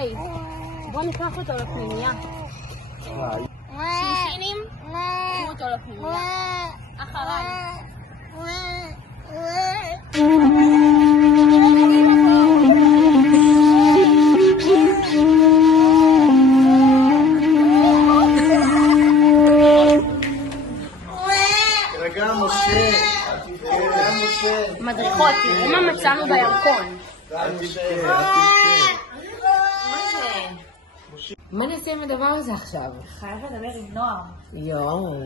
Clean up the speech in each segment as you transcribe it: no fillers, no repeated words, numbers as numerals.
בואי, בוא ניקח אותו לפנימיה. שינשינים, קחו אותו לפנימיה. אחריי. רגע, משה. מדריכות, תראו מה מצאנו בירקון. מה נעשה עם הדבר הזה עכשיו? חייב לדבר עם נוער. יואו.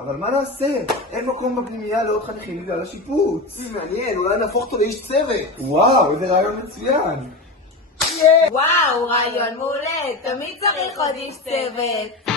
אבל מה נעשה? אין מקום בפנימייה לעוד חניכים בגלל השיפוץ. מעניין, אולי נהפוך אותו לאיש צוות. וואו, איזה רעיון מצוין. וואו, רעיון מעולה. תמיד צריך עוד איש צוות.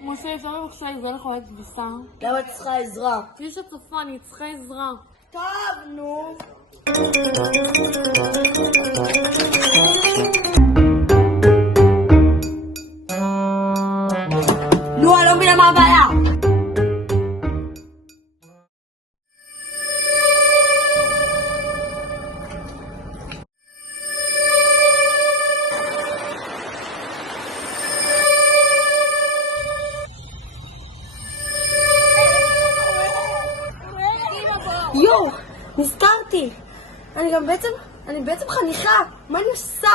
משה, אפשר בבקשה לבוא לחולת כביסה? למה את צריכה עזרה? יש הצפה, אני צריכה עזרה. טוב, נו. נו, אני לא מבינה מה הבעיה. יו, נזכרתי. אני בעצם חניכה. מה אני עושה?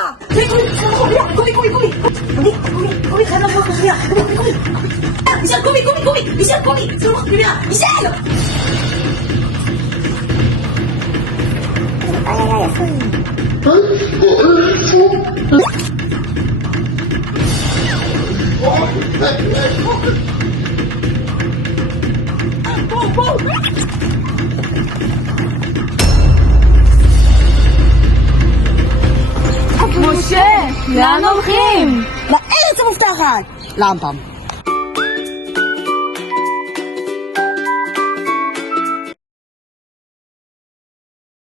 קומי, חייב לעשות מחביאה. מישל, קומי, צאו מחביאה. מישל! משה, לאן הולכים? לארץ המובטחת! למפם.